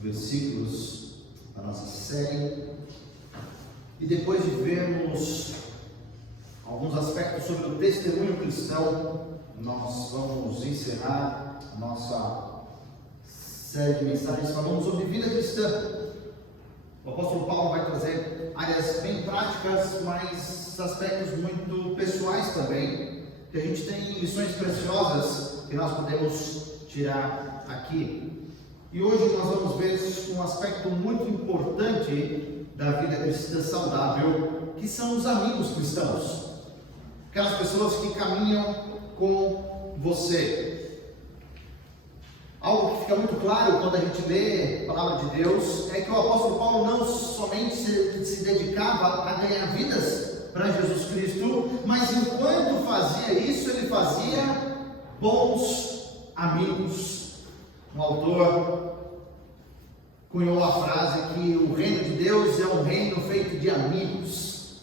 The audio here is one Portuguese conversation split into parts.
versículos da nossa série, e depois de vermos alguns aspectos sobre o testemunho cristão, nós vamos encerrar a nossa série de mensagens falando sobre vida cristã. O apóstolo Paulo vai trazer áreas bem práticas, mas aspectos muito pessoais também, que a gente tem lições preciosas que nós podemos tirar aqui. E hoje nós vamos ver um aspecto muito importante da vida cristã saudável, que são os amigos cristãos, aquelas pessoas que caminham com você. Algo que fica muito claro quando a gente lê a palavra de Deus é que o apóstolo Paulo não somente se dedicava a ganhar vidas para Jesus Cristo, mas enquanto fazia isso, ele fazia bons amigos. O autor cunhou a frase que o reino de Deus é um reino feito de amigos.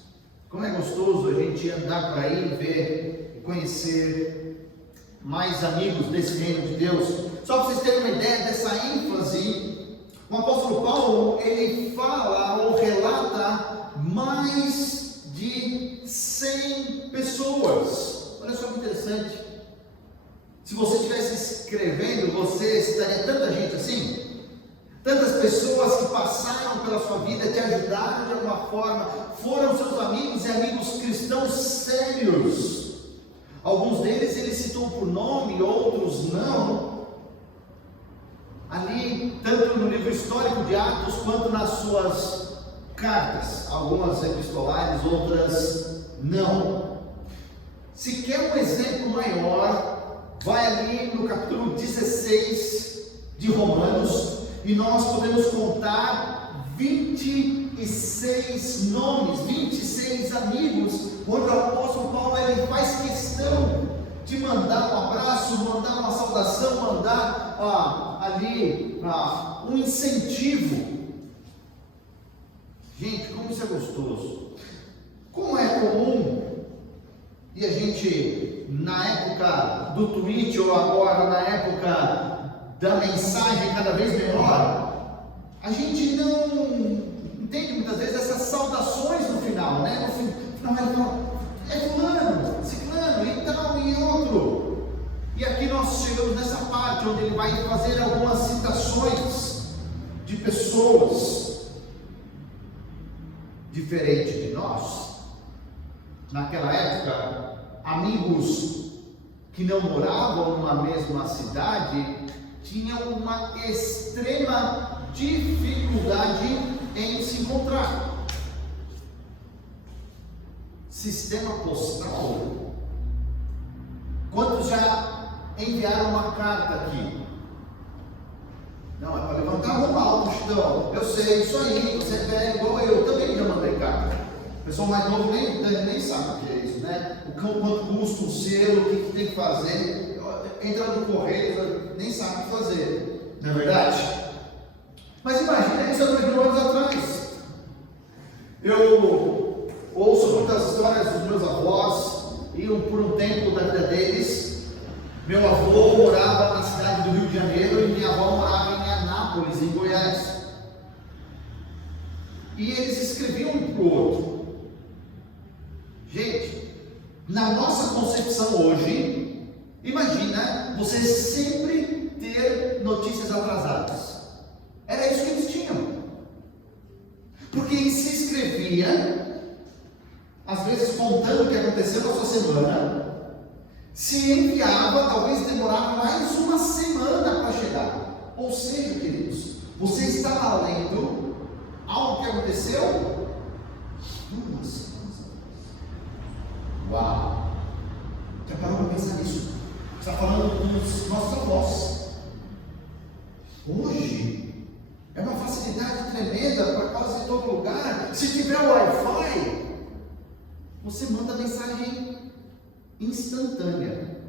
Como é gostoso a gente andar por aí e ver e conhecer mais amigos desse reino de Deus. Só para vocês terem uma ideia dessa ênfase, o apóstolo Paulo, ele fala ou relata mais de 100 pessoas. Olha só que interessante. Se você estivesse escrevendo, você citaria tanta gente assim? Tantas pessoas que passaram pela sua vida, te ajudaram de alguma forma, foram seus amigos e amigos cristãos sérios. Alguns deles ele citou por nome, outros não. Ali, tanto no livro histórico de Atos, quanto nas suas cartas, algumas epistolares, outras não. Se quer um exemplo maior, vai ali no capítulo 16 de Romanos, e nós podemos contar 26 nomes, 26 amigos, onde o apóstolo Paulo ele faz questão de mandar um abraço, mandar uma saudação, mandar ali um incentivo. Gente, como isso é gostoso! Como é comum, e a gente, na época do tweet, ou agora na época da mensagem cada vez menor, a gente não entende muitas vezes essas saudações no final, né? No final ele fala, é fulano, ciclano e tal e outro. E aqui nós chegamos nessa parte onde ele vai fazer algumas citações de pessoas diferentes de nós. Naquela época, amigos que não moravam numa mesma cidade tinham uma extrema dificuldade em se encontrar. Sistema postal. Quantos já enviaram uma carta aqui? Não, é para levantar a mão alto, Chitão. Eu sei, isso aí, você é velho igual eu também já mandei carta. O pessoal mais novo nem sabe o que é isso, né? Quanto custa um selo, o que tem que fazer. Entra no correio, nem sabe o que fazer, não é verdade? Mas imagina isso há 2000 anos atrás. Eu ouço muitas histórias dos meus avós, e por um tempo da vida deles, meu avô morava na cidade do Rio de Janeiro e minha avó morava em Anápolis, em Goiás. E eles escreviam um para o outro. Gente, na nossa concepção hoje, imagina você sempre ter notícias atrasadas. Era isso que eles tinham. Porque se escrevia, às vezes contando o que aconteceu na sua semana, se enviava, talvez demorava mais uma semana para chegar. Ou seja, queridos, você está lendo algo que aconteceu 2 semanas atrás. Uau! Já parou para pensar nisso? Está falando dos nossos avós. Hoje é uma facilidade tremenda para quase todo lugar. Se tiver Wi-Fi, você manda mensagem instantânea.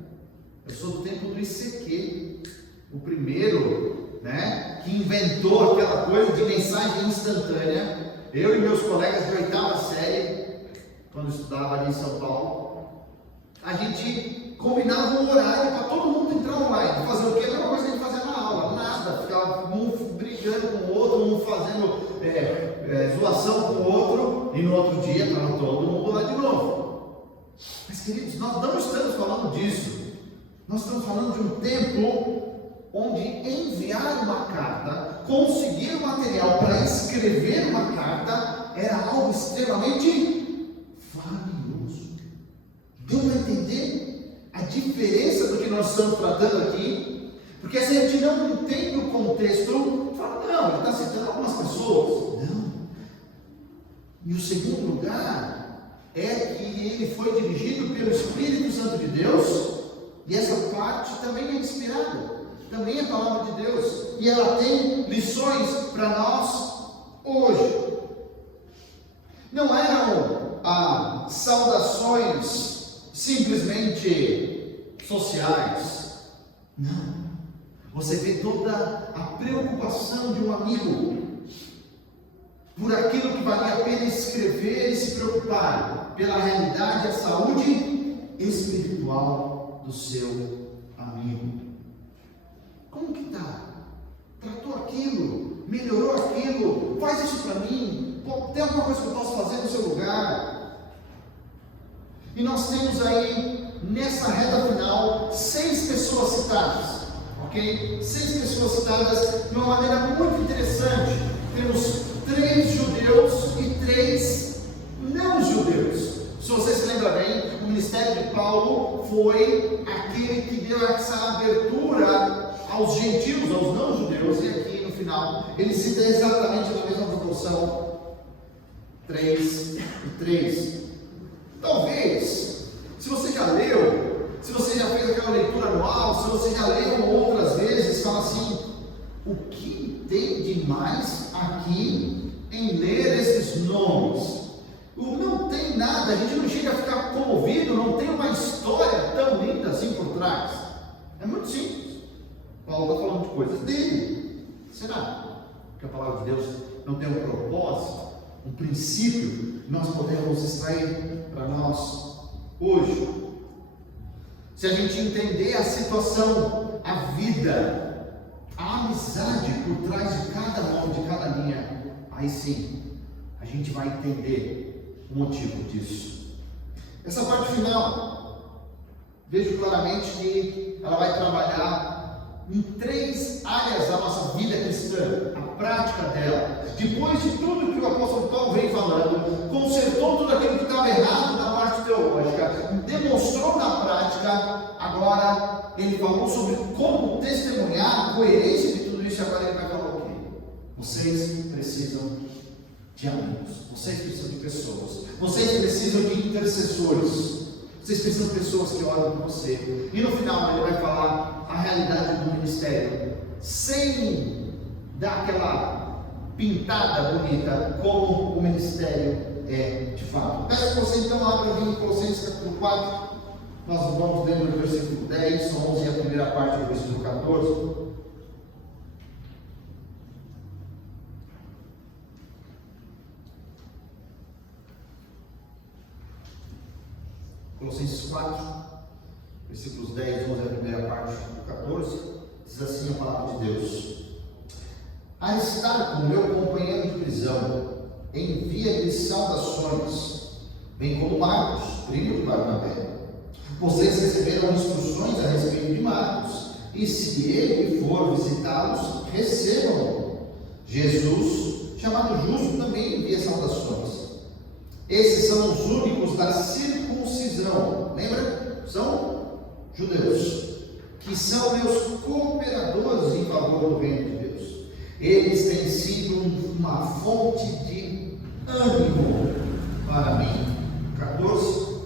Eu sou do tempo do ICQ, o primeiro, né, que inventou aquela coisa de mensagem instantânea. Eu e meus colegas de 8ª série, quando estudava ali em São Paulo, a gente combinava um horário para todo mundo entrar online. Fazer o quê? A mesma coisa que a gente fazia na aula. nada, ficava um brigando com o outro, um fazendo zoação com o outro, e no outro dia estava todo mundo lá de novo. Mas queridos, nós não estamos falando disso. Nós estamos falando de um tempo onde enviar uma carta, conseguir o material para escrever uma carta, era algo extremamente valioso. Deu para entender a diferença do que nós estamos tratando aqui? Porque se a gente não entende o contexto, fala, não, ele está citando algumas pessoas. Não. E o segundo lugar é que ele foi dirigido pelo Espírito Santo de Deus, e essa parte também é inspirada, também é palavra de Deus, e ela tem lições para nós hoje. Não eram saudações simplesmente sociais, não. Você vê toda a preocupação de um amigo por aquilo que valia a pena escrever e se preocupar pela realidade, a saúde espiritual do seu amigo. Como que está? Tratou aquilo? Melhorou aquilo? Faz isso para mim? Tem alguma coisa que eu posso fazer no seu lugar? E nós temos aí, nessa reta final, 6 pessoas citadas. Ok? 6 pessoas citadas de uma maneira muito interessante. Temos 3 judeus e 3 não judeus. Se você se lembra bem, o ministério de Paulo foi aquele que deu essa abertura aos gentios, aos não judeus, e aqui no final ele cita exatamente na mesma proporção 3 e 3. Talvez, se você já leu, se você já fez aquela leitura anual, se você já leu outras vezes, fala assim: o que tem de mais aqui em ler esses nomes? Não tem nada, a gente não chega a ficar comovido, não tem uma história tão linda assim por trás. É muito simples. Paulo está falando de coisas dele. Será que a palavra de Deus não tem um propósito, um princípio que nós podemos extrair para nós hoje? Se a gente entender a situação, a vida, a amizade por trás de cada nome, de cada linha, aí sim a gente vai entender o motivo disso. Essa parte final, vejo claramente que ela vai trabalhar em 3 áreas da nossa vida cristã, a prática dela. Depois de tudo que o apóstolo Paulo vem falando, consertou tudo aquilo que estava errado na parte teológica, demonstrou na prática, agora ele falou sobre como testemunhar a coerência de tudo isso, e agora ele vai falar o quê? Vocês precisam de amigos, vocês precisam de pessoas, vocês precisam de intercessores, vocês precisam de pessoas que oram por você. E no final ele vai falar a realidade do ministério, sem dar aquela pintada bonita, como o ministério é de fato. Peço que você então abra em Colossenses capítulo 4, nós vamos ler no versículo 10, 11 e a primeira parte do versículo 14. Colossenses 4, versículos 10, 11, a primeira parte do 14, diz assim a palavra de Deus: Aristarco, meu companheiro de prisão, envia-lhe saudações, bem como Marcos, primo de Barnabé. Vocês receberam instruções a respeito de Marcos, e se ele for visitá-los, recebam-no. Jesus, chamado Justo, também envia saudações. Esses são os únicos da circuncisão, lembra? São judeus, que são meus cooperadores em favor do reino de Deus. Eles têm sido uma fonte de ânimo para mim. 14.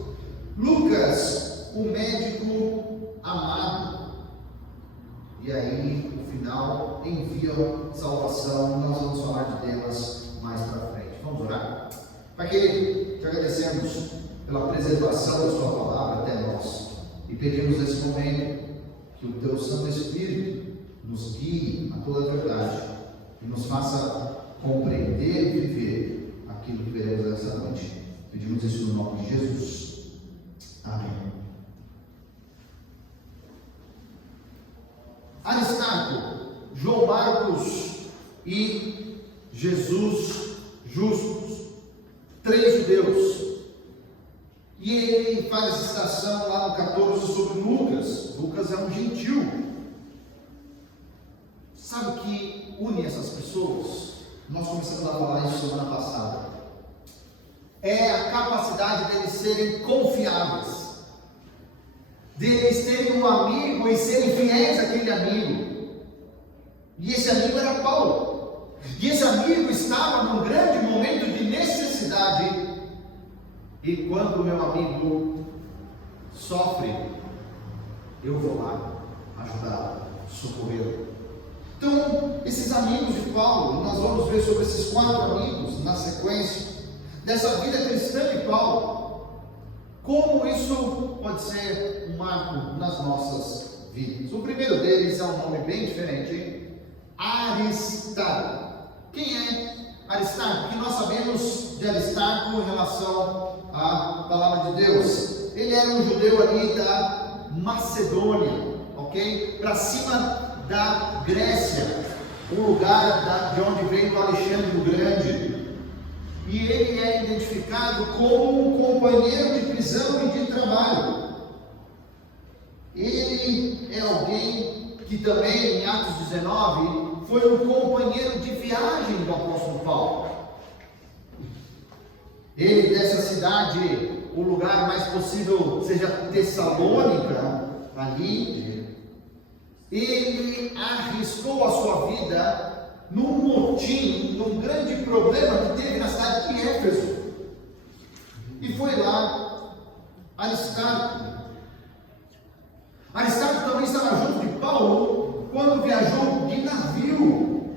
Lucas, o médico amado. E aí, no final, enviam salvação. Nós vamos falar de delas mais para frente. Vamos orar? Pai querido, te agradecemos pela preservação da sua palavra até nós, e pedimos nesse momento que o teu Santo Espírito nos guie a toda a verdade e nos faça compreender e viver aquilo que veremos essa noite. Pedimos isso no nome de Jesus. Amém. Aristarco, Jesus justos, 3 judeus. E ele faz essa citação lá no 14 sobre Lucas. Lucas é um gentil. Sabe o que une essas pessoas? Nós começamos a falar isso semana passada. É a capacidade deles serem confiáveis, deles terem um amigo e serem fiéis àquele amigo. E esse amigo era Paulo. E esse amigo estava num grande momento de necessidade. E quando o meu amigo sofre, eu vou lá ajudá-lo, socorrê-lo. Então, esses amigos de Paulo, nós vamos ver sobre esses 4 amigos na sequência dessa vida cristã de Paulo, como isso pode ser um marco nas nossas vidas. O primeiro deles é um nome bem diferente, hein? Aristarco. Quem é Aristarco? O que nós sabemos de Aristarco em relação à palavra de Deus? Ele era um judeu ali da Macedônia, ok? Para cima da Grécia, o lugar de onde veio Alexandre o Grande. E ele é identificado como um companheiro de prisão e de trabalho. Ele é alguém que também, em Atos 19, foi um companheiro de viagem do apóstolo Paulo. Ele, dessa cidade, o lugar mais possível seja Tessalônica, ali, ele arriscou a sua vida num motim, num grande problema que teve na cidade de Éfeso. E foi lá Aristarco. Aristarco também estava junto de Paulo quando viajou de navio.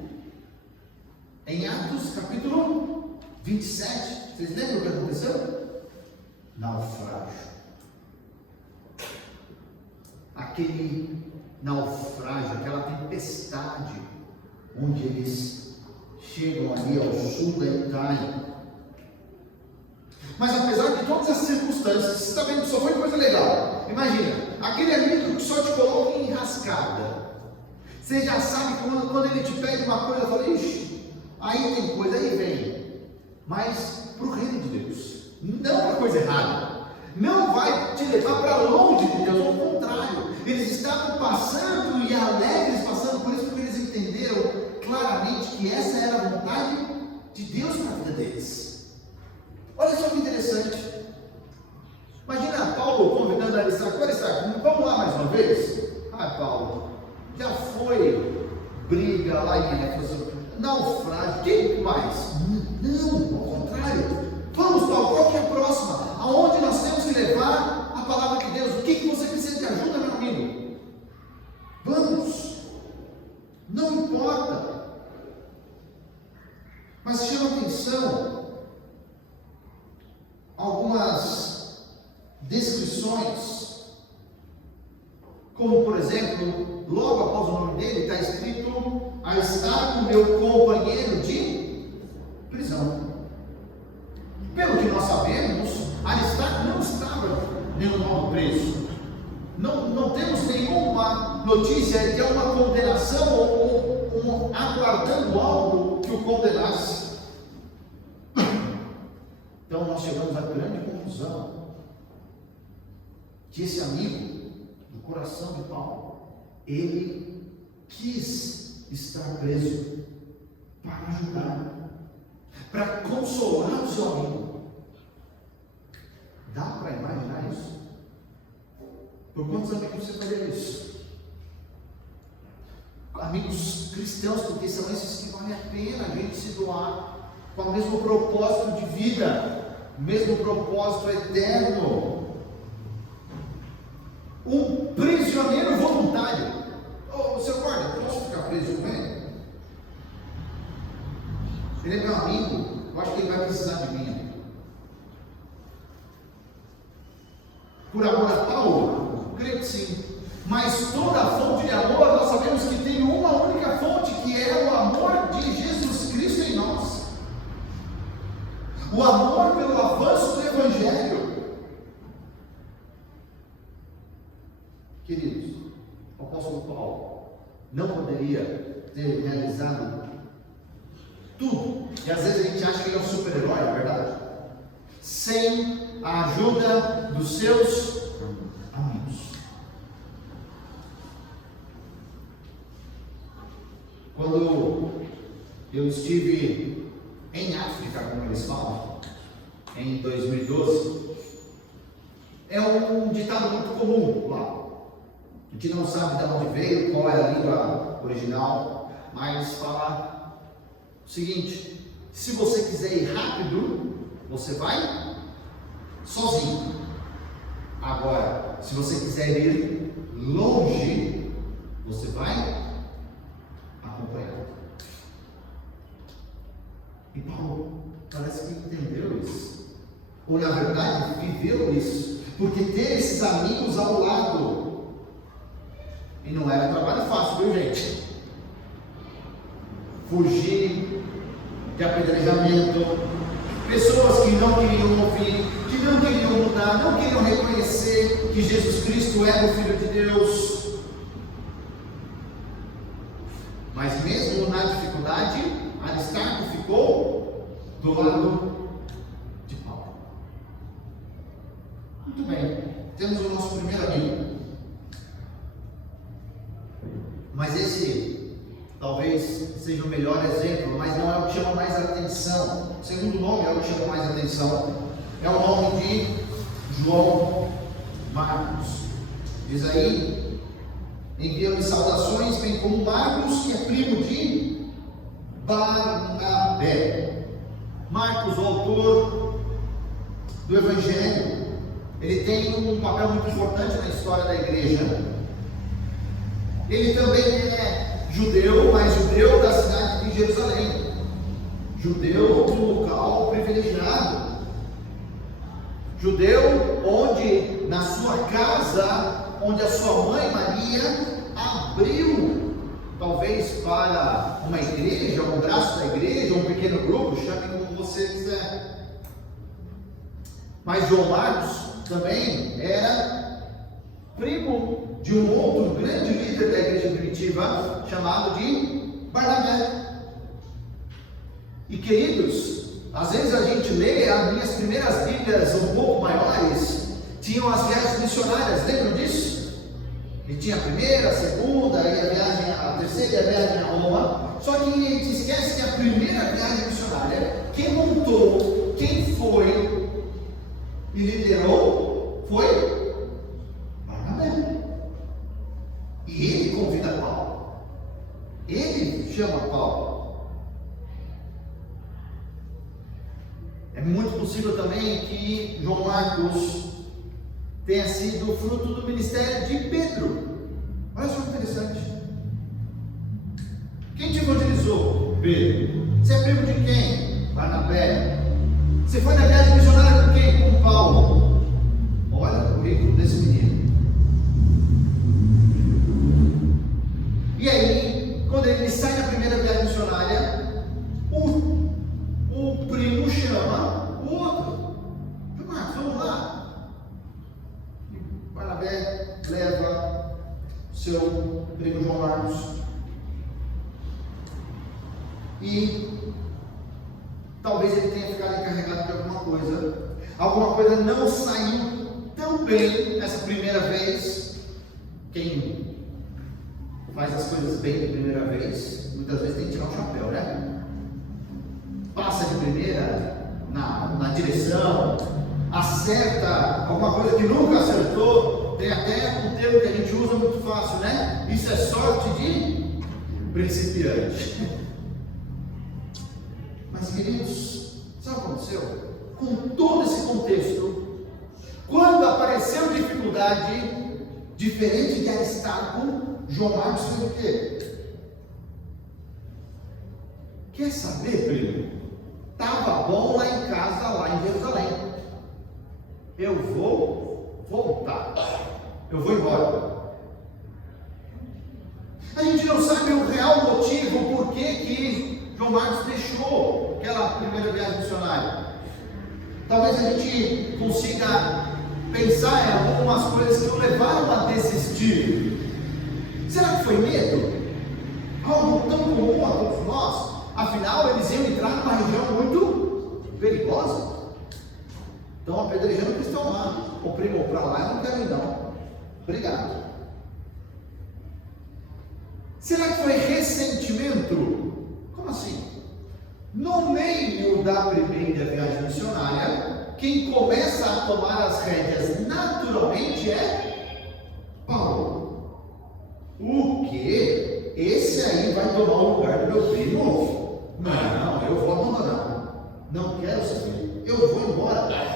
Em Atos capítulo 27. Vocês lembram o que aconteceu? Naufrágio. Aquele naufrágio, aquela tempestade, onde eles chegam ali ao sul da Itália. Mas apesar de todas as circunstâncias, você está vendo que só foi coisa legal. Imagina, aquele amigo que só te coloca em enrascada. Você já sabe que quando ele te pede uma coisa, fala, ixi, aí tem coisa, aí vem. Mas para o reino de Deus, não para coisa errada. Não vai te levar para longe de Deus, ao contrário. Eles estavam passando e alegres passando por isso, porque eles entenderam claramente que essa era a vontade de Deus para a vida deles. Olha só que interessante. Imagina Paulo convidando Aristarco, vamos lá mais uma vez? Paulo, já foi briga lá em Éfeso, naufrágio, que mais? Não, ao contrário. Vamos, Paulo, qual que é a próxima? Aonde nós temos que levar a palavra de Deus? O que você precisa de ajuda, meu amigo? Vamos. Não importa. Mas chama atenção algumas descrições, como por exemplo, logo após o nome dele está escrito Aristarco, meu companheiro de prisão. Pelo que nós sabemos, Aristarco não estava nenhum modo preso. Não temos nenhuma notícia de uma condenação ou aguardando algo que o condenasse. Então nós chegamos à grande conclusão que esse amigo do coração de Paulo, ele quis estar preso para ajudar, para consolar o seu amigo. Dá para imaginar isso? Por quantos amigos você faria isso? Amigos cristãos, porque são esses que vale a pena a gente se doar, com o mesmo propósito de vida, o mesmo propósito eterno. Um prisioneiro voluntário. Seu guarda, posso ficar preso com ele? Ele é meu amigo, eu acho que ele vai precisar de mim. Por amor a Paulo? Creio que sim. Mas toda a fonte de amor, nós sabemos que tem uma única fonte, que é o amor de Jesus Cristo em nós. O amor pelo avanço do Evangelho. Queridos, o apóstolo Paulo não poderia ter realizado tudo. E às vezes a gente acha que ele é um super-herói, é verdade? Sem a ajuda dos seus amigos. Quando eu estive em África, como eles falam, em 2012, é um ditado muito comum lá. A gente não sabe de onde veio, qual é a língua original, mas fala o seguinte: se você quiser ir rápido, você vai sozinho. Agora, se você quiser ir longe, você vai acompanhado. E Paulo parece que entendeu isso, ou na verdade viveu isso, porque ter esses amigos ao lado, e não era trabalho fácil, viu gente? Fugir de apedrejamento, pessoas que não queriam ouvir, que não queriam mudar, não queriam reconhecer que Jesus Cristo era o Filho de Deus. Mas mesmo na dificuldade, Aristarco ficou do lado de Paulo. Muito bem, temos o nosso primeiro amigo. Mas esse talvez seja o melhor exemplo, mas não é o que chama mais atenção. O segundo nome é o que chama mais atenção. É o nome de João Marcos. Diz aí: envia-me saudações, bem como Marcos, que é primo de Barnabé. Marcos, o autor do Evangelho, ele tem um papel muito importante na história da igreja. Ele também é judeu, mas judeu da cidade de Jerusalém, judeu do local privilegiado, judeu onde na sua casa, onde a sua mãe Maria abriu, talvez para uma igreja, um braço da igreja, um pequeno grupo, chame como você quiser. Mas João Marcos também era primo de um outro grande líder da igreja primitiva, chamado de Barnabé. E queridos, às vezes a gente lê as minhas primeiras Bíblias um pouco maiores, tinham as viagens missionárias, lembram disso? E tinha a primeira, a segunda, e a viagem, a terceira e a viagem a Roma. Só que a gente esquece que a primeira viagem missionária, quem montou, quem foi e liderou, foi Barnabé. E ele convida Paulo, ele chama Paulo. É muito possível também que João Marcos tenha sido fruto do ministério de Pedro. Olha só que interessante. Quem te evangelizou? Pedro. Você é primo de quem? Barnabé. Você foi na viagem missionária com quem? Com Paulo. Olha o currículo desse menino. E aí, quando ele sai na primeira viagem missionária, o primo chama o outro. Marcos, vamos lá. E Barnabé leva seu primo João Marcos. E talvez ele tenha ficado encarregado de alguma coisa. Alguma coisa não saiu tão bem essa primeira vez. Quem faz as coisas bem de primeira vez, muitas vezes tem que tirar o chapéu, né? Passa de primeira na direção, acerta alguma coisa que nunca acertou. Tem até um termo que a gente usa muito fácil, né? Isso é sorte de principiante. Mas queridos, sabe o que aconteceu? Com todo esse contexto, quando apareceu dificuldade, diferente de Aristarco, João Marcos fez o quê? Quer saber, primo? Estava bom lá em casa, lá em Jerusalém. Eu vou voltar. Eu vou embora. A gente não sabe o real motivo, por que João Marcos deixou aquela primeira viagem missionária. Talvez a gente consiga pensar em algumas coisas que o levaram a desistir. Será que foi medo? Algo tão comum a todos nós. Afinal, eles iam entrar numa região muito perigosa. Estão apedrejando o cristão lá. O primo para lá, eu não quero ir não. Obrigado. Será que foi ressentimento? Como assim? No meio da primeira viagem missionária, quem começa a tomar as rédeas naturalmente é Paulo. O quê? Esse aí vai tomar o lugar do meu primo? Não, eu vou abandonar. Não quero saber. Eu vou embora.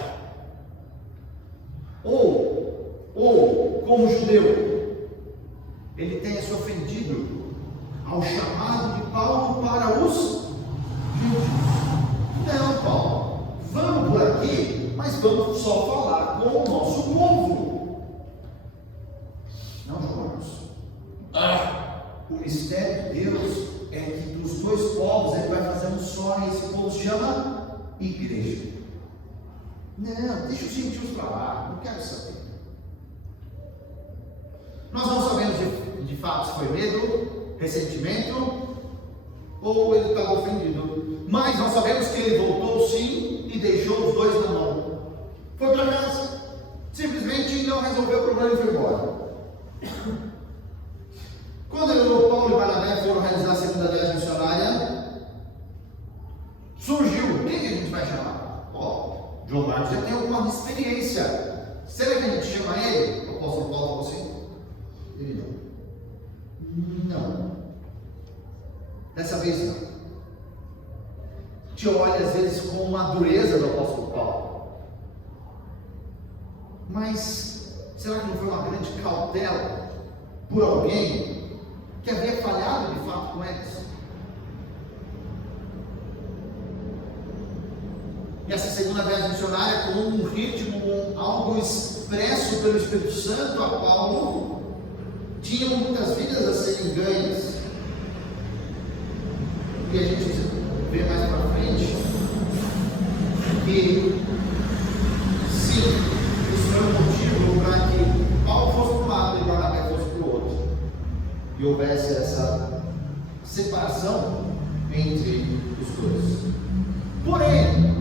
Ou como judeu, ele tenha se ofendido ao chamado de Paulo para os gentios. Não, Paulo, vamos por aqui, mas vamos só falar com o nosso povo. Não, João. O mistério de Deus é que dos dois povos ele vai fazer um só, e esse povo se chama igreja. Não, deixa os gentios para lá, não quero saber. Nós não sabemos de fato se foi medo, ressentimento ou ele estava ofendido, mas nós sabemos que ele voltou sim e deixou os dois na mão. Foi para casa, simplesmente não resolveu o problema e foi embora. Quando Paulo e Barnabé foram realizar a segunda viagem missionária, surgiu, quem que a gente vai chamar? João Marcos já tem alguma experiência. Será que a gente chama ele? O apóstolo Paulo falou assim? Ele não. Dessa vez não. Te olha às vezes com uma dureza do apóstolo Paulo. Mas será que não foi uma grande cautela por alguém que havia falhado de fato com eles? E essa segunda viagem missionária, com um ritmo, algo expresso pelo Espírito Santo a Paulo, tinha muitas vidas a serem ganhas. E a gente vê mais para frente que sim, isso foi um motivo para que Paulo fosse para um lado e Barnabé fosse para o outro, e houvesse essa separação entre os dois. Porém,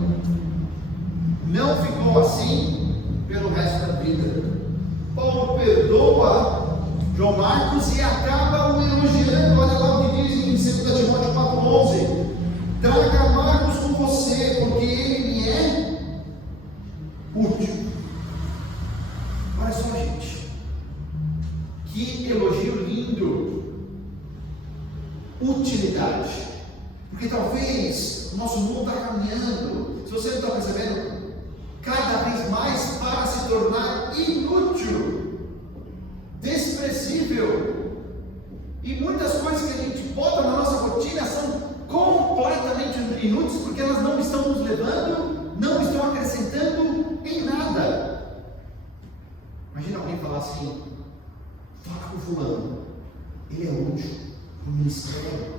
não ficou assim pelo resto da vida. Paulo perdoa João Marcos e acaba o elogiando. Olha lá o que diz em 2 Timóteo 4,11: traga Marcos com você, porque ele me é útil. Olha só, gente, que elogio lindo. Utilidade. Porque talvez o nosso mundo está caminhando, se você não está percebendo, cada vez mais para se tornar inútil, desprezível. E muitas coisas que a gente bota na nossa rotina são completamente inúteis, porque elas não estão nos levando, não estão acrescentando em nada. Imagina alguém falar assim: fala com o fulano, ele é útil para o ministério,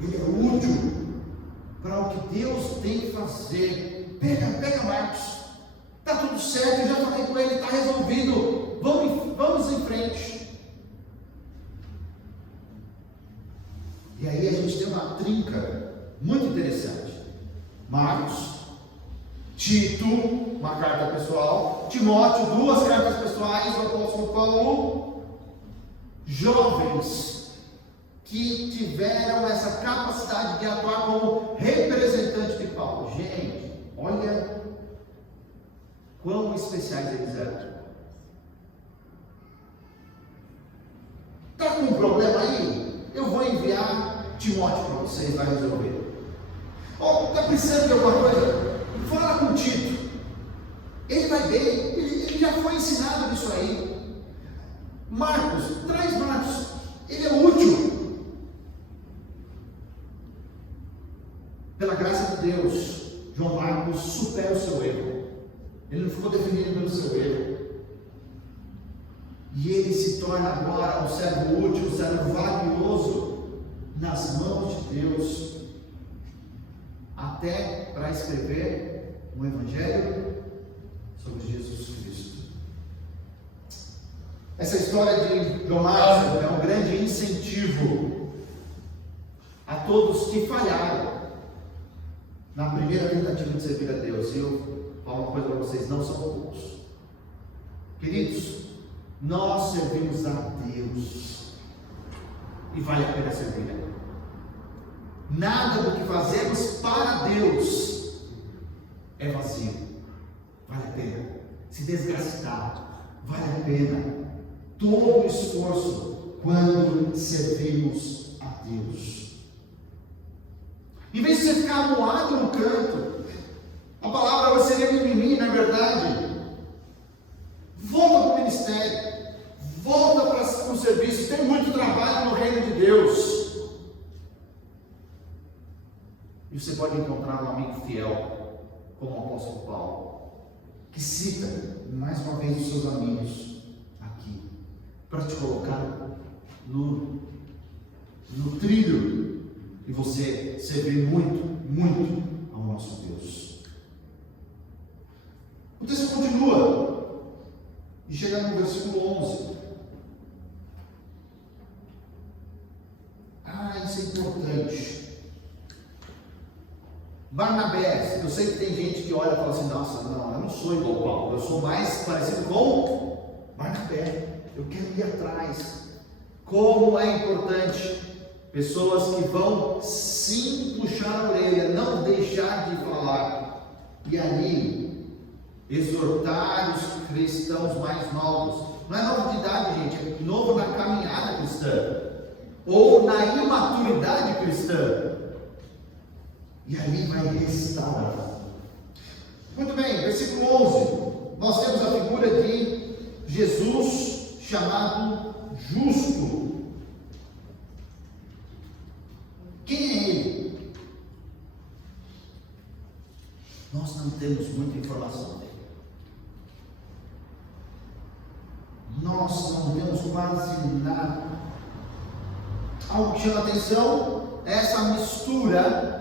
ele é útil para o que Deus tem que fazer. Pega Marcos, está tudo certo, eu já falei com ele, está resolvido, vamos em frente. E aí a gente tem uma trinca muito interessante: Marcos, Tito, uma carta pessoal, Timóteo, 2 cartas pessoais do apóstolo Paulo, jovens que tiveram essa capacidade de atuar como representante de Paulo. Gente, olha quão especiais eles eram. Está com um problema aí? Eu vou enviar Timóteo para vocês, vai resolver. Está precisando de alguma coisa? Fala com Tito. Ele vai bem, ele já foi ensinado nisso aí. Marcos, traz Marcos, ele é útil. Pela graça de Deus, João Marcos supera o seu erro. Ele não ficou definido pelo seu erro. E ele se torna agora um servo útil, um servo valioso nas mãos de Deus, até para escrever um evangelho sobre Jesus Cristo. Essa história de João Marcos é um grande incentivo a todos que falharam na primeira tentativa de servir a Deus. E eu falo uma coisa para vocês: não são poucos. Queridos, nós servimos a Deus e vale a pena servir a Ele. Nada do que fazemos para Deus é vazio. Vale a pena se desgastar, vale a pena todo o esforço quando servimos a Deus. Em vez de você ficar amuado no canto, a palavra vai ser mimimi, na verdade. Volta para o ministério, volta para o serviço. Tem muito trabalho no reino de Deus. E você pode encontrar um amigo fiel, como o apóstolo Paulo, que cita mais uma vez os seus amigos aqui, para te colocar no trilho e você servir muito, muito ao nosso Deus. O texto continua e chega no versículo 11. Isso é importante. Barnabé, eu sei que tem gente que olha e fala assim: nossa, não, eu não sou igual ao Paulo, eu sou mais parecido com Barnabé, eu quero ir atrás. Como é importante pessoas que vão sim puxar a orelha, não deixar de falar, e ali exortar os cristãos mais novos. Não é novo de idade, gente, é novo na caminhada cristã, ou na imaturidade cristã. E ali vai restaurar. Muito bem, versículo 11. Nós temos a figura de Jesus chamado justo. Quem é ele? Nós não temos muita informação dele. Nós não temos quase nada. Algo que chama atenção é essa mistura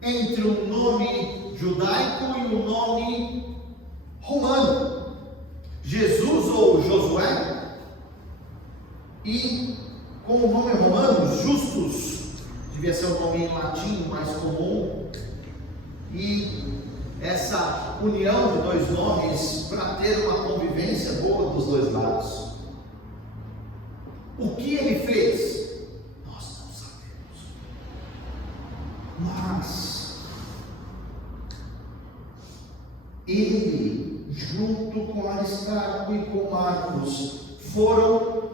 entre o nome judaico e o nome romano. Jesus ou Josué, e com o nome romano, Justus, devia ser um nome em latim mais comum, e essa união de dois nomes para ter uma convivência boa dos dois lados. O que ele fez? Nós não sabemos. Mas ele, junto com Aristarco e com Marcos, foram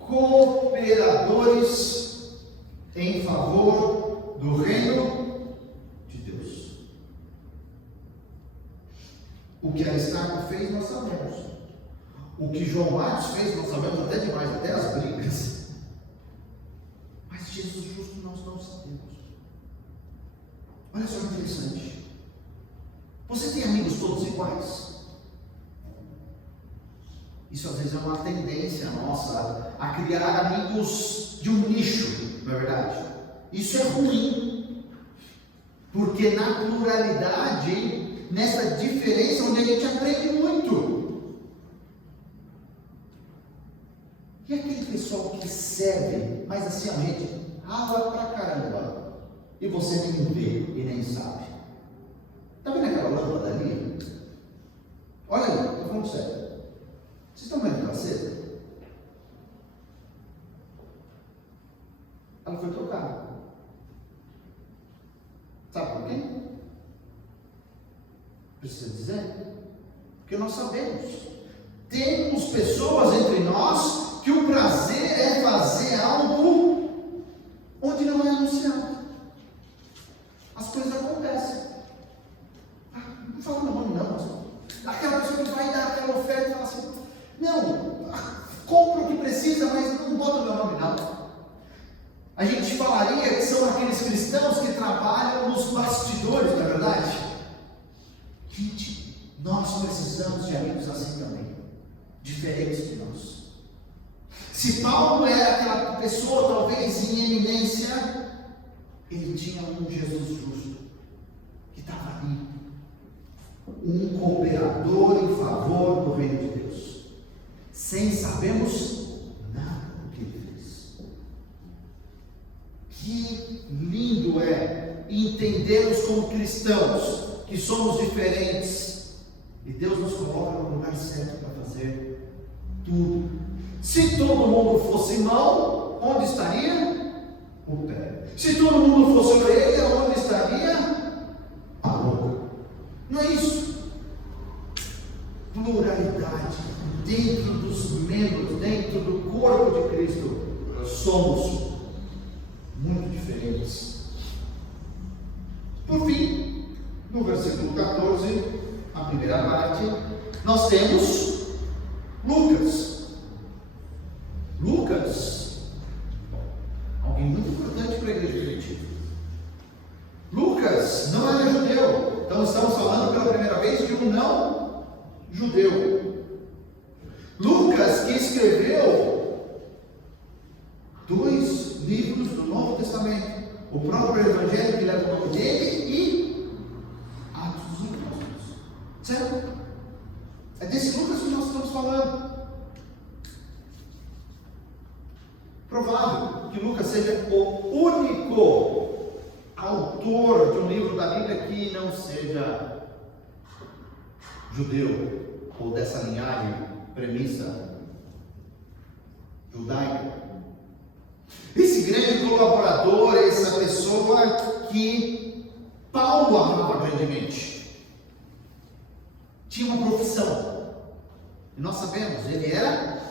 cooperadores em favor do reino de Deus. O que Aristarco fez, nós sabemos. O que João Marcos fez, nós sabemos até demais, até as brigas. Mas Jesus justo nós não sabemos. Olha só que interessante. Você tem amigos todos iguais? Isso às vezes é uma tendência nossa a criar amigos de um nicho, não é verdade? Isso é ruim, porque na pluralidade, nessa diferença onde a gente aprende muito. E aquele pessoal que serve, mas assim a gente rala pra caramba, e você nem vê e nem sabe. Está vendo aquela lâmpada ali? Olha ali, estou falando sério. Vocês estão vendo que ela acesa? Ela foi trocada. Sabe por quê? Precisa dizer? Porque nós sabemos. Temos pessoas entre nós que o prazer é fazer algo onde não é anunciado. As coisas acontecem. Não fala meu nome não. Aquela pessoa que vai dar aquela oferta e fala assim: não, compra o que precisa, mas não bota o meu nome não. A gente falaria que são aqueles cristãos que trabalham nos bastidores, não é verdade? Gente, nós precisamos de amigos assim também, diferentes de nós. Se Paulo era aquela pessoa talvez em eminência, ele tinha um Jesus justo, que estava ali, um cooperador em favor do reino de Deus, sem sabermos nada do que ele fez. Que como cristãos, que somos diferentes, e Deus nos coloca no lugar certo para fazer tudo. Se todo mundo fosse mão, onde estaria? O pé. Se todo mundo fosse orelha, onde estaria? A boca. Não é isso? Pluralidade dentro dos membros, dentro do corpo de Cristo. Somos muito diferentes. Por fim, no versículo 14, a primeira parte, nós temos Lucas. Lucas, alguém muito importante para a igreja primitiva. Lucas não era judeu, então estamos falando pela primeira vez de um não judeu. Lucas, que escreveu 2 livros do Novo Testamento, o próprio Evangelho que leva o nome dele e Atos dos Apóstolos, certo? É desse Lucas que nós estamos falando. Provável que Lucas seja o único autor de um livro da Bíblia que não seja judeu, ou dessa linhagem, premissa judaica. Esse grande colaborador, essa pessoa que Paulo amava grandemente, tinha uma profissão, e nós sabemos, ele era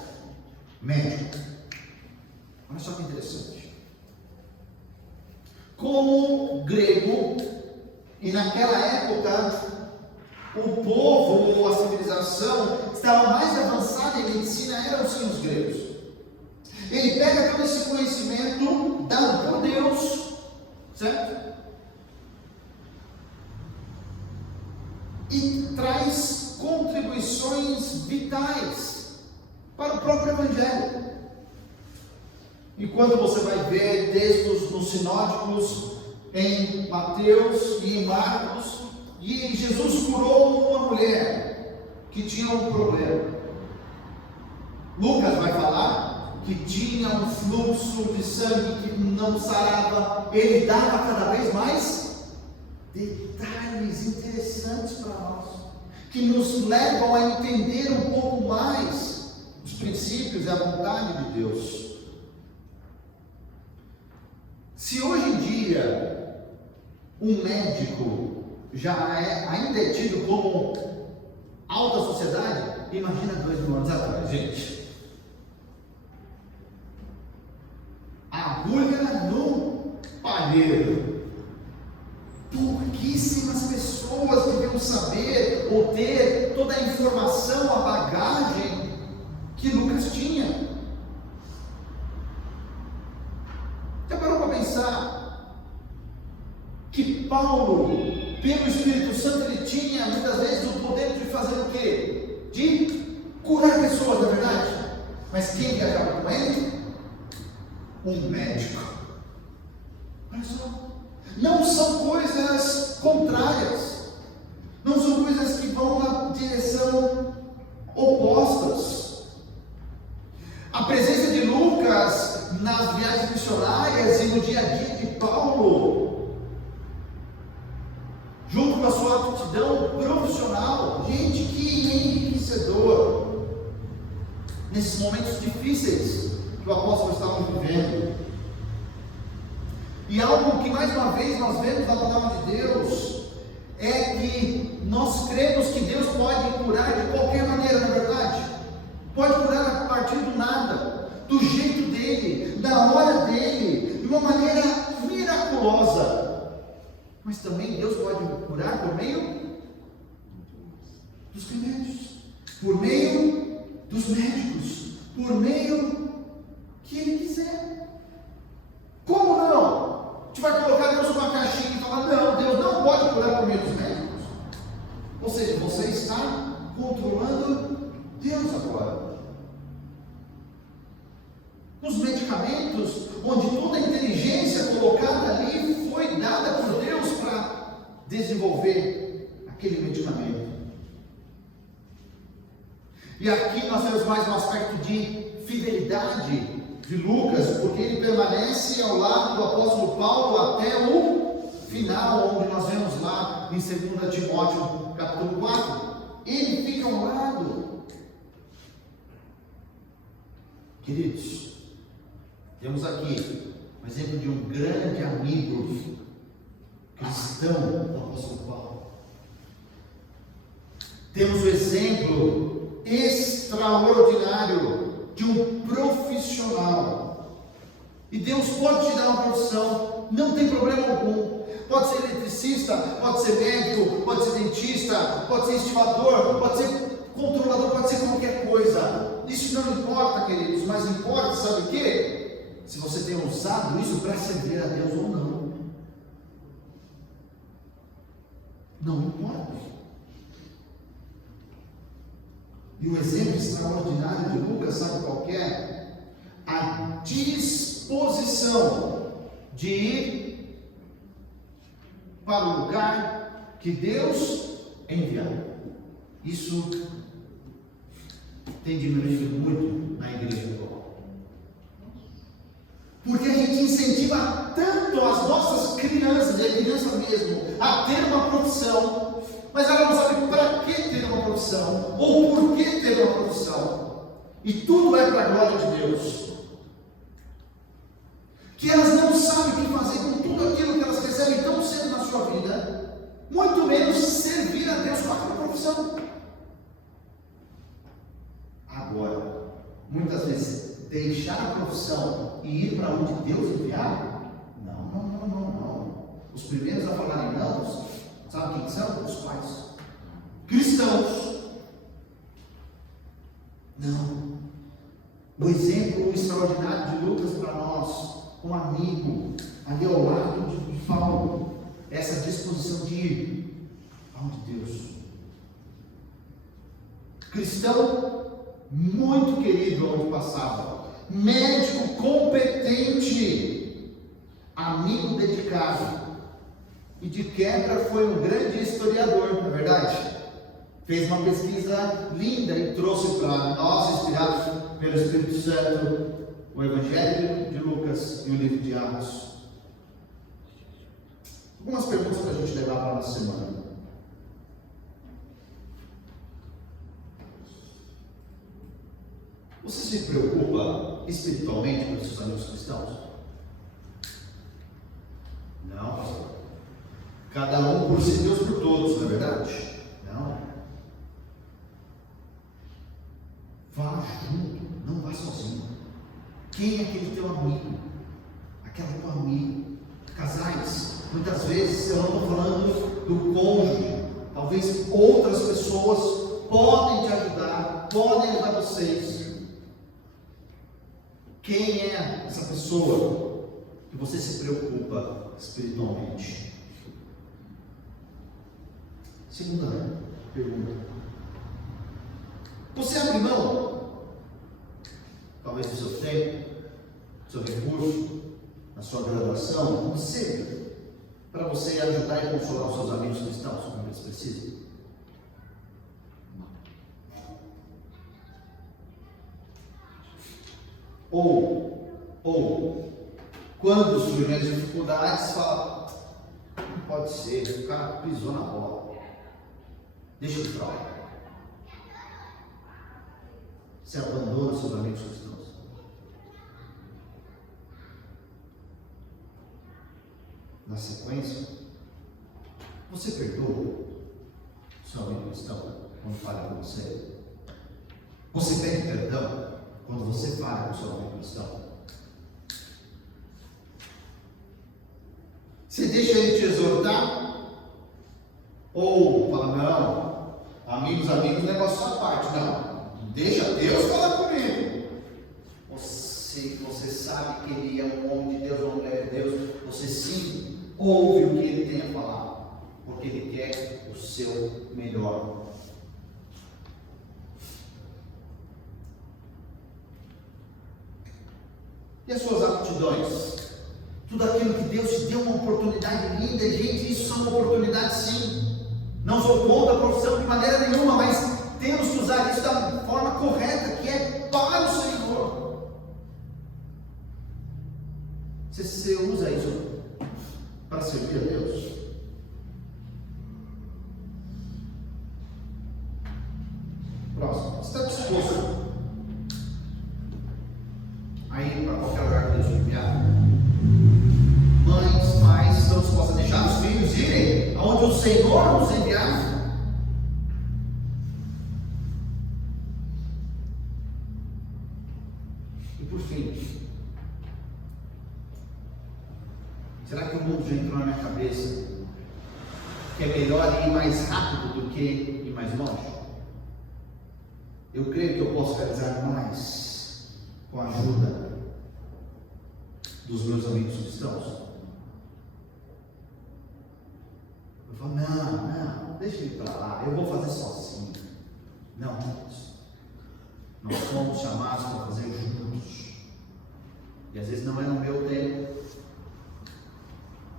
médico. Olha só que interessante. Como grego, e naquela época, o povo ou a civilização estava mais avançada em medicina, eram sim os gregos. Ele pega todo esse conhecimento dado por Deus, certo? E traz contribuições vitais para o próprio Evangelho. Enquanto você vai ver textos nos sinóticos, em Mateus e em Marcos, e Jesus curou uma mulher que tinha um problema. Lucas vai falar que tinha um fluxo de sangue que não sarava. Ele dava cada vez mais detalhes interessantes para nós, que nos levam a entender um pouco mais os princípios e a vontade de Deus. Se hoje em dia um médico ainda é tido como alta sociedade, imagina 2 mil anos atrás, gente. Agulha no palheiro. Pouquíssimas pessoas deviam saber ou ter toda a informação, a bagagem que Lucas tinha. Já parou para pensar que Paulo, pelo Espírito Santo, ele tinha muitas vezes o poder de fazer o quê? De curar pessoas, na verdade. Mas quem viajava com ele? Um médico. Olha só, não são coisas contrárias, não são coisas que vão na direção opostas. A presença de Lucas nas viagens missionárias e no dia a dia de Paulo, junto com a sua aptidão profissional, gente, que enriquecedor nesses momentos difíceis que o apóstolo estava vivendo. E algo que mais uma vez nós vemos na palavra de Deus é que nós cremos que Deus pode curar de qualquer maneira, na verdade. Pode curar a partir do nada, do jeito dele, da hora dele, de uma maneira miraculosa. Mas também Deus pode curar por meio dos remédios, por meio dos médicos, por meio que Ele quiser. Como não? A gente vai colocar Deus numa caixinha e falar: não, Deus não pode curar por meio dos médicos. Ou seja, você está controlando Deus agora. Nos medicamentos, onde toda a inteligência colocada ali foi dada por Deus para desenvolver aquele medicamento. E aqui nós temos mais um aspecto de fidelidade de Lucas, porque ele permanece ao lado do apóstolo Paulo até o final, onde nós vemos lá em 2 Timóteo capítulo 4, ele fica ao lado. Queridos, temos aqui um exemplo de um grande amigo cristão do apóstolo Paulo. Temos o exemplo extraordinário de um profissional. E Deus pode te dar uma profissão, não tem problema algum. Pode ser eletricista, pode ser médico, pode ser dentista, pode ser estivador, pode ser controlador, pode ser qualquer coisa. Isso não importa, queridos, mas importa, sabe o quê? Se você tem usado isso para servir a Deus ou não. Não importa. E o exemplo extraordinário de Lucas, sabe qual que é? A disposição de ir para o lugar que Deus enviar. Isso tem diminuído muito na igreja atual. Porque a gente incentiva tanto as nossas crianças, e a criança mesmo, a ter uma profissão, mas ela não sabe para que ter uma profissão, ou por que ter uma profissão, e tudo é para a glória de Deus. Que elas não sabem o que fazer com tudo aquilo que elas recebem tão cedo na sua vida, muito menos servir a Deus com aquela profissão. Agora, muitas vezes, deixar a profissão e ir para onde Deus enviar? Não. Os primeiros a falarem não, sabe quem são? Os pais. Cristãos. Não. O exemplo extraordinário de Lucas para nós, um amigo, ali ao lado de Paulo, essa disposição de ir aonde Deus. Cristão muito querido onde passava, médico competente, amigo dedicado, e de quebra foi um grande historiador, não é verdade? Fez uma pesquisa linda e trouxe para nós, inspirados pelo Espírito Santo, o Evangelho de Lucas e o livro de Atos. Algumas perguntas para a gente levar para a nossa semana. Você se preocupa espiritualmente com os seus amigos cristãos? Não, pastor. Cada um por si, Deus por todos, não é verdade? Não. Vá junto, não vá sozinho. Quem é aquele teu amigo? Aquela tua amiga? Casais, muitas vezes eu não estou falando do cônjuge, talvez outras pessoas podem te ajudar, podem ajudar vocês. Quem é essa pessoa que você se preocupa espiritualmente? Segunda pergunta. Você abre mão, talvez do seu tempo, do seu recurso, da sua graduação, não sei, para você ajudar e consolar os seus amigos cristãos, como eles precisam? Ou, quando surgem as dificuldades, fala, não pode ser, o cara pisou na bola, deixa ele pra lá. Você abandona seus amigos cristãos. Na sequência, você perdoa seu amigo cristão quando falha com você? Você pede perdão quando você falha com seu amigo cristão? Você deixa ele te exortar? Ou fala, não, amigos, negócio à parte, não. Deixa Deus falar comigo. Você sabe que ele é um homem de Deus, uma mulher de Deus. Você sim ouve o que ele tem a falar, porque ele quer o seu melhor. E as suas aptidões? Tudo aquilo que Deus te deu, uma oportunidade linda, e gente, isso é uma oportunidade sim. Não sou contra a profissão de maneira nenhuma, mas temos que usar isso da forma correta, que é para o Senhor. Você usa isso para servir a Deus? Próximo. Está disposto a ir para qualquer lugar que Deus te enviar? Mães, pais, estão dispostos a deixar os filhos irem aonde o Senhor nos enviar? E por fim, será que o mundo já entrou na minha cabeça que é melhor ir mais rápido do que ir mais longe? Eu creio que eu posso realizar mais com a ajuda dos meus amigos cristãos. Eu falo, não, deixa ele para lá, eu vou fazer sozinho. Não, nós somos chamados para fazer juntos. E às vezes não é no meu tempo,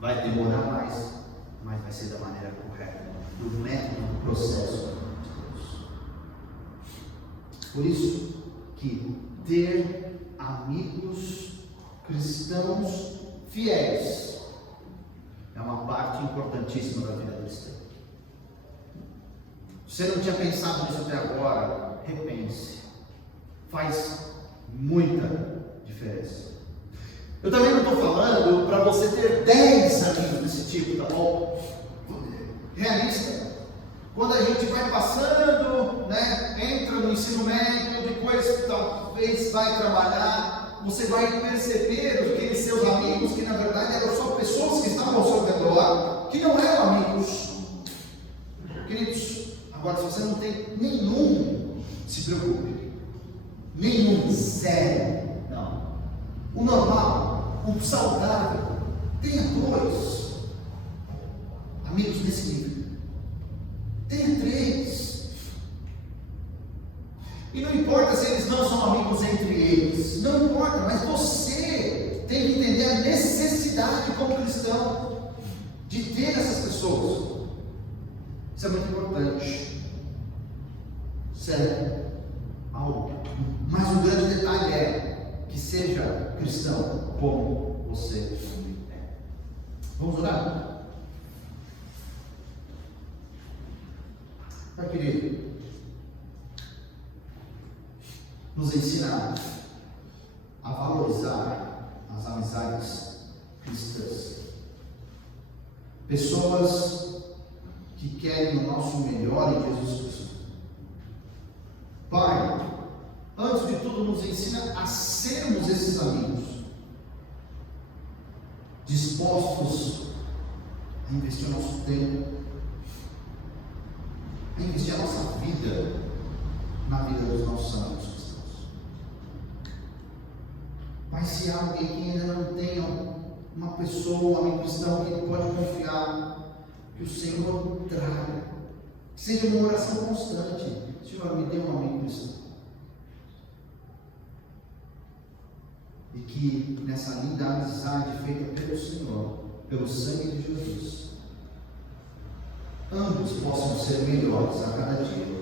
vai demorar mais, mas vai ser da maneira correta, do método, do processo. Por isso que ter amigos cristãos fiéis é uma parte importantíssima da vida cristã. Se você não tinha pensado nisso até agora, repense. Faz muita diferença. Eu também não estou falando para você ter 10 amigos desse tipo, tá bom? Realista. Quando a gente vai passando, entra no ensino médio, depois talvez vai trabalhar, você vai perceber aqueles seus amigos que na verdade eram só pessoas que estavam ao seu redor, que não eram amigos. Queridos, agora se você não tem nenhum, se preocupe. Nenhum, zero. Não. O normal, o saudável, tenha 2 amigos desse nível. Tenha 3. E não importa se eles não são amigos entre eles, não importa, mas você tem que entender a necessidade como cristão de ter essas pessoas. Isso é muito importante. Sério. Mas o grande detalhe é que seja cristão como você é. Vamos orar? Pai querido, nos ensina a valorizar as amizades cristãs. Pessoas que querem o nosso melhor em Jesus Cristo. Pai, antes de tudo nos ensina a sermos esses amigos, dispostos a investir o nosso tempo, a investir a nossa vida na vida dos nossos amigos cristãos. Pai, se há alguém que ainda não tenha uma pessoa, um amigo cristão que ele pode confiar, que o Senhor traga, que seja uma oração constante. Senhor, me dê um amigo cristão. E que nessa linda amizade feita pelo Senhor, pelo sangue de Jesus, ambos possam ser melhores a cada dia.